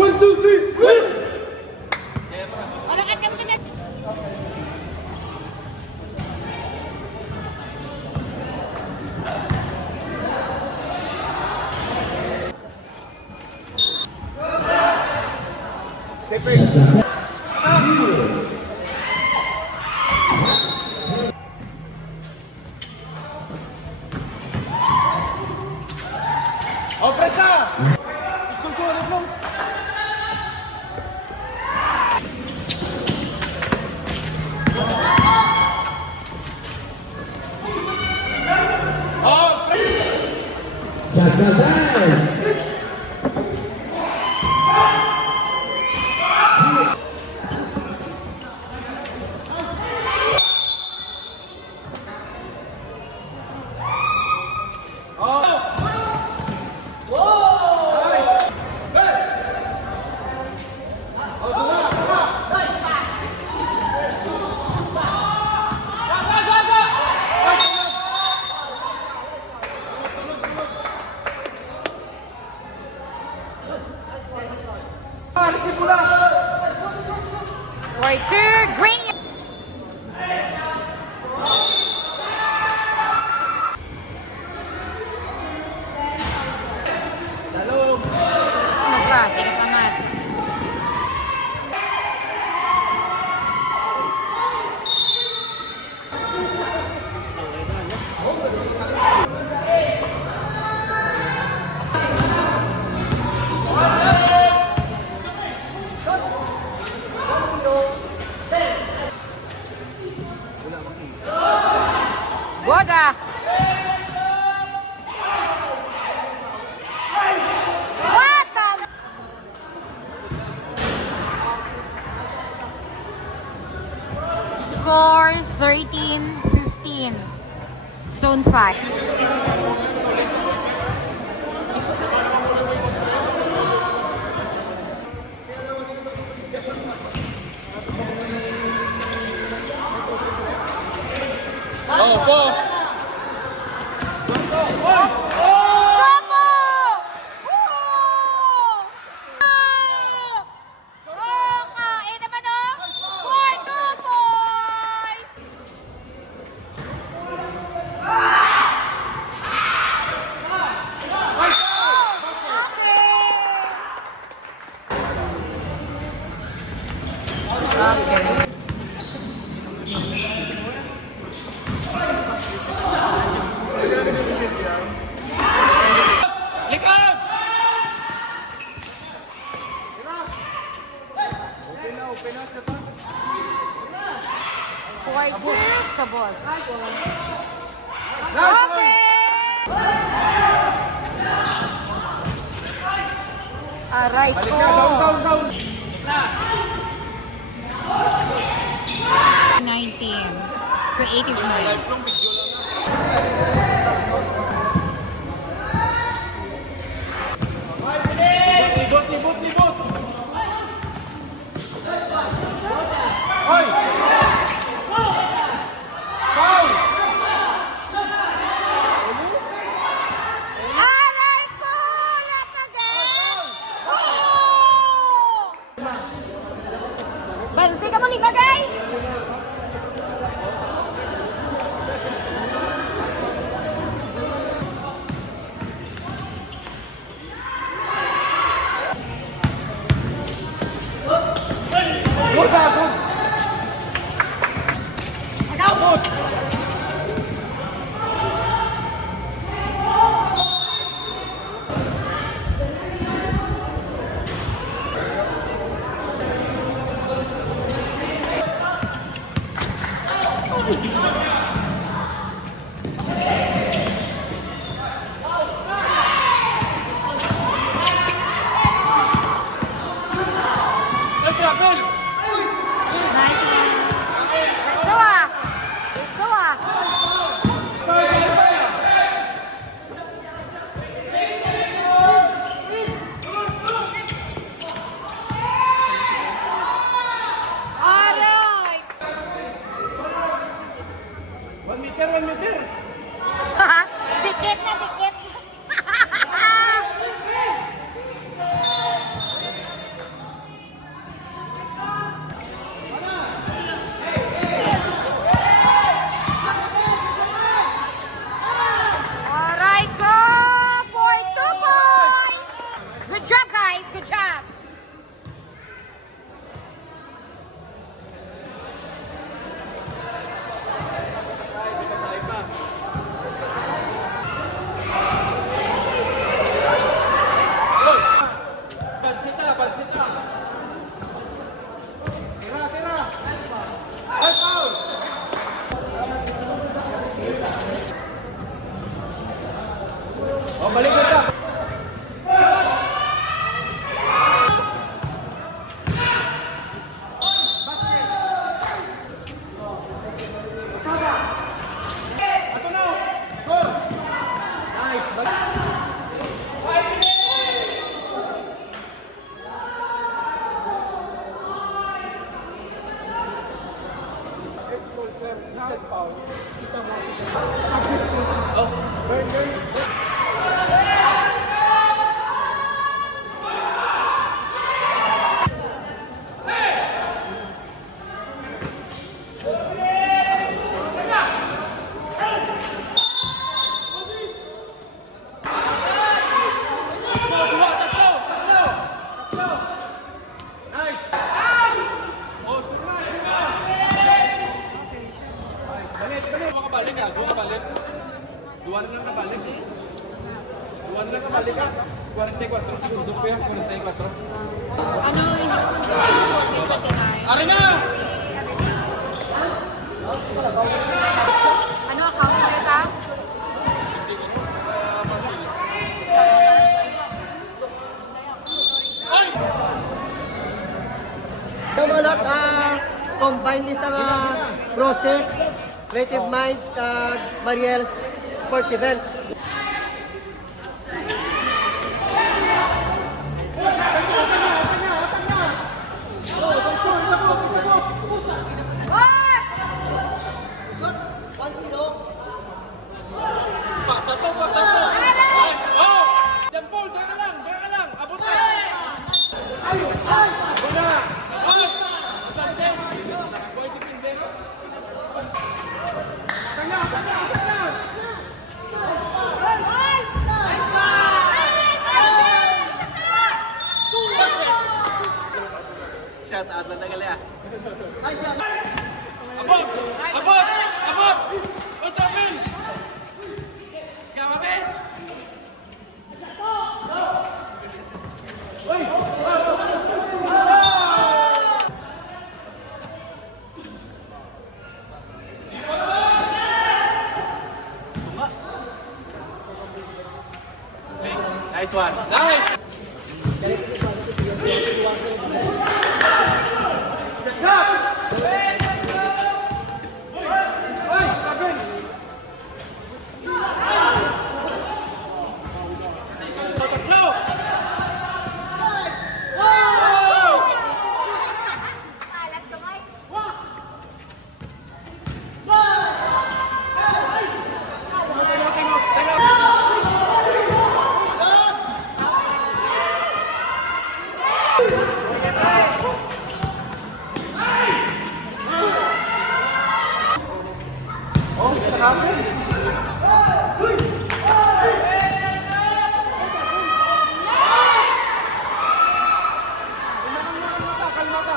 1, 2, 3, win! O, lakad ka muna na. Stepping. Oh, presa! School ko, ano lang? Oh, Right to green. Mas, tingnan pa mas. Boga! What the... Score 13-15. Zone 5. oh, po! Bravo! Woo! Oh, kain naman oh! 4-2 boys! Oh, okay. Okay. Likod! White chick sa boss. Last one! Okay! Aray Balik ko. na, down, down, down! 19. Creative mind. Libot, libot, libot! Hoy! Foul! Aray ko! Napagay! Oh! Bansi ka muli ba, guys? Good, good! Out! Nice one. So ah. So ah. Aray! 1 meter, 1 meter! Dikit na dikit. guys. Good job. Pansita, pansita. Tira, tira. Ay, foul. Oh, balik ka siya. Ato na. Go. Nice. Balik. Sir, step foul. Kita mo si Burn, burn. Nice. Oh, balik, balik. Buka balik ka, buka balik. Duwan lang na balik. Duwan lang na balik ka. 44, segundo pa yan, 44. Ano yung 29? Ari na! Ano account ulit ha? Ay! Sa mga combine din sa mga Pro 6, Creative Minds, kag Mariel's sports event. Paksa to, paksa to. Ay! Oh! Yan, Paul, dra ka lang. Abot na. Abot na. Ay! Sante. Boy, dipinde. Tanga. Shout out na nagali ah. Abot! Abot! Abot! Kontra Bill! Gawin! Uy! Nice one. Nice! Uy! Kagin! Tatlo! Alat kamay. Oh, kagin! Kalma ka!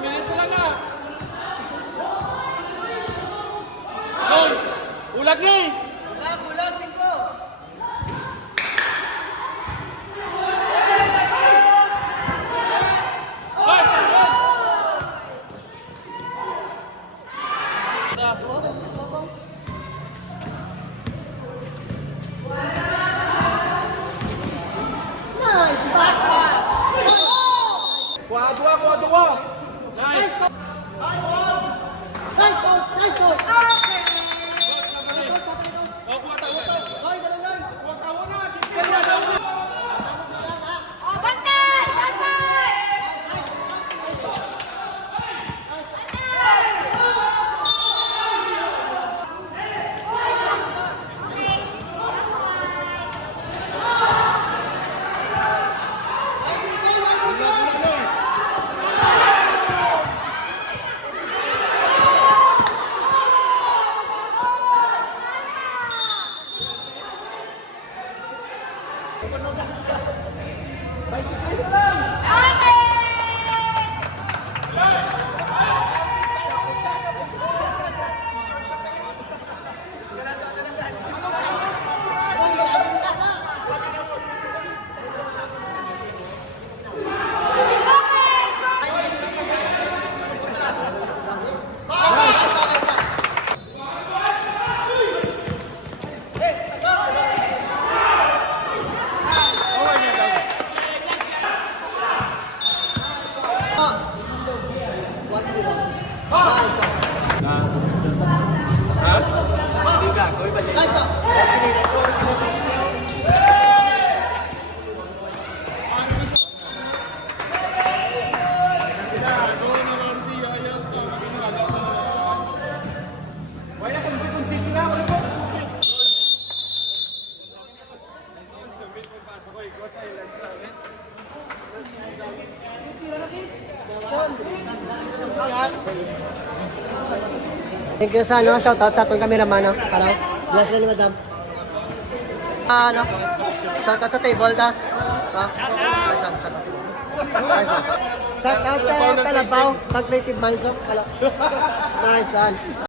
Minutes lang na. Gol! Ulag na eh! Kulang, 5. Nice, pass, pass. Kuha, dua. Nice goal. Nice goal. Nice goal. Oh, kuha tayo. Hoy, dalawang. Kuha tayo na. Oh, bantay! Bantay! What's it? Nice. Nice goal. Wala kung sisi na. Wala po. Thank you sa shoutout sa atong cameraman no. Para bless ni madam. Ano? Shoutout sa table ta. Shoutout sa Kalabaw, sa Creative Minds. Nice one.